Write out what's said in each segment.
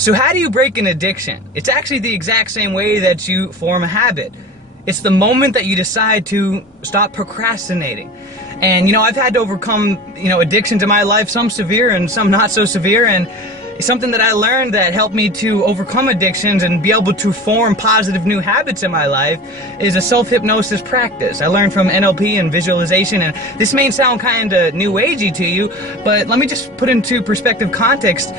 So how do you break an addiction? It's actually the exact same way that you form a habit. It's the moment that you decide to stop procrastinating. And I've had to overcome, addictions in my life, some severe and some not so severe, and something that I learned that helped me to overcome addictions and be able to form positive new habits in my life is a self-hypnosis practice. I learned from NLP and visualization, and this may sound kind of new agey to you, but let me just put into perspective context.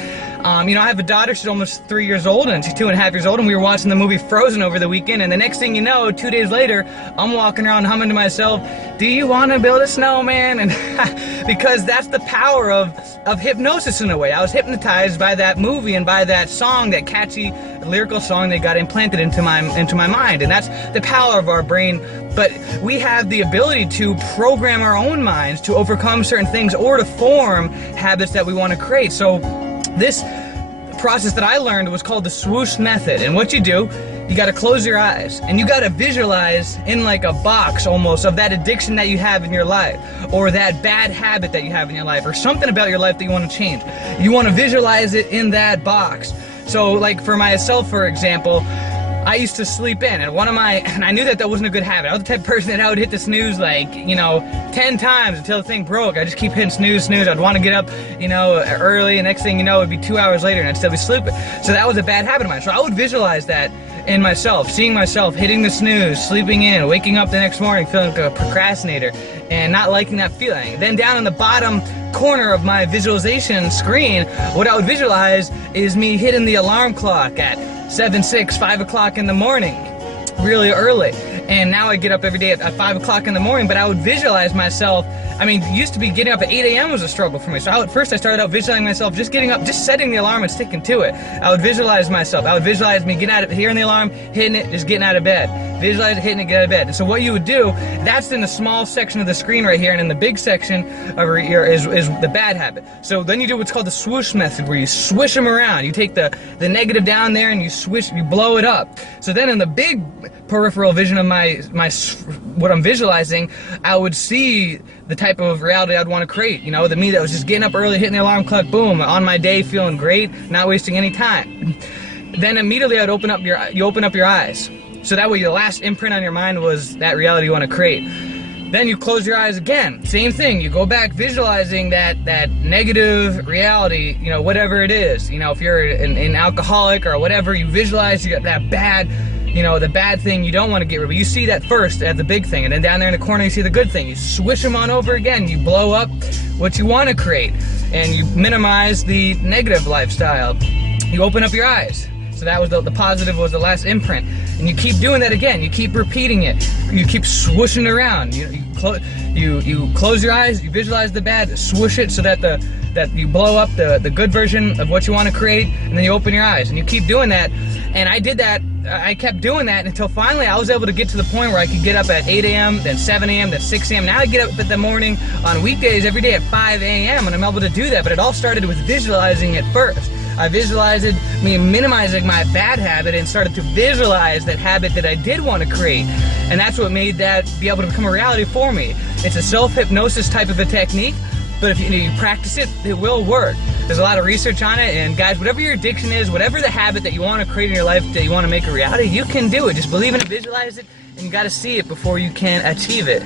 I have a daughter, she's almost 3 years old, and she's 2.5 years old, and we were watching the movie Frozen over the weekend, and the next thing you know, 2 days later, I'm walking around humming to myself, do you want to build a snowman? And because that's the power of hypnosis in a way. I was hypnotized by that movie and by that song, that catchy lyrical song that got implanted into my mind, and that's the power of our brain. But we have the ability to program our own minds to overcome certain things or to form habits that we want to create. So this process that I learned was called the Swoosh method, and what you do, you got to close your eyes and you got to visualize in like a box almost of that addiction that you have in your life, or that bad habit that you have in your life, or something about your life that you want to change. You want to visualize it in that box. So like for myself, for example, I used to sleep in, and I knew that wasn't a good habit. I was the type of person that I would hit the snooze 10 times until the thing broke. I just keep hitting snooze. I'd want to get up, early, and next thing you know, it'd be 2 hours later and I'd still be sleeping. So that was a bad habit of mine. So I would visualize that in myself, seeing myself hitting the snooze, sleeping in, waking up the next morning feeling like a procrastinator and not liking that feeling. Then down in the bottom corner of my visualization screen, what I would visualize is me hitting the alarm clock at 7, 6, 5 o'clock in the morning, really early. And now I get up every day at 5 o'clock in the morning, but I would visualize myself. Used to be getting up at 8 a.m. was a struggle for me. So first I started out visualizing myself just getting up, just setting the alarm and sticking to it. I would visualize myself. I would visualize me getting out of, hearing the alarm, hitting it, just getting out of bed. Visualize it, hitting it, get out of bed. And so what you would do, that's in the small section of the screen right here, and in the big section over here is the bad habit. So then you do what's called the swoosh method, where you swish them around. You take the negative down there and you blow it up. So then in the big peripheral vision of what I'm visualizing, I would see the type of reality I'd want to create. The me that was just getting up early, hitting the alarm clock, boom, on my day, feeling great, not wasting any time. Then immediately I'd open up your eyes. So that way your last imprint on your mind was that reality you want to create. Then you close your eyes again, same thing. You go back visualizing that negative reality, whatever it is. If you're an alcoholic or whatever, you visualize you got that bad, the bad thing you don't want to get rid of. You see that first at the big thing, and then down there in the corner you see the good thing. You swish them on over again. You blow up what you want to create, and you minimize the negative lifestyle. You open up your eyes. So that was the positive, was the last imprint, and you keep doing that again. You keep repeating it. You keep swooshing around. You close your eyes. You visualize the bad. Swoosh it so that you blow up the good version of what you want to create, and then you open your eyes, and you keep doing that. And I did that. I kept doing that until finally I was able to get to the point where I could get up at 8 a.m., then 7 a.m., then 6 a.m. Now I get up in the morning on weekdays every day at 5 a.m. and I'm able to do that. But it all started with visualizing it first. I visualized me minimizing my bad habit and started to visualize that habit that I did want to create. And that's what made that be able to become a reality for me. It's a self-hypnosis type of a technique, but if you practice it, it will work. There's a lot of research on it, and guys, whatever your addiction is, whatever the habit that you want to create in your life that you want to make a reality, you can do it. Just believe in it, visualize it, and you got to see it before you can achieve it.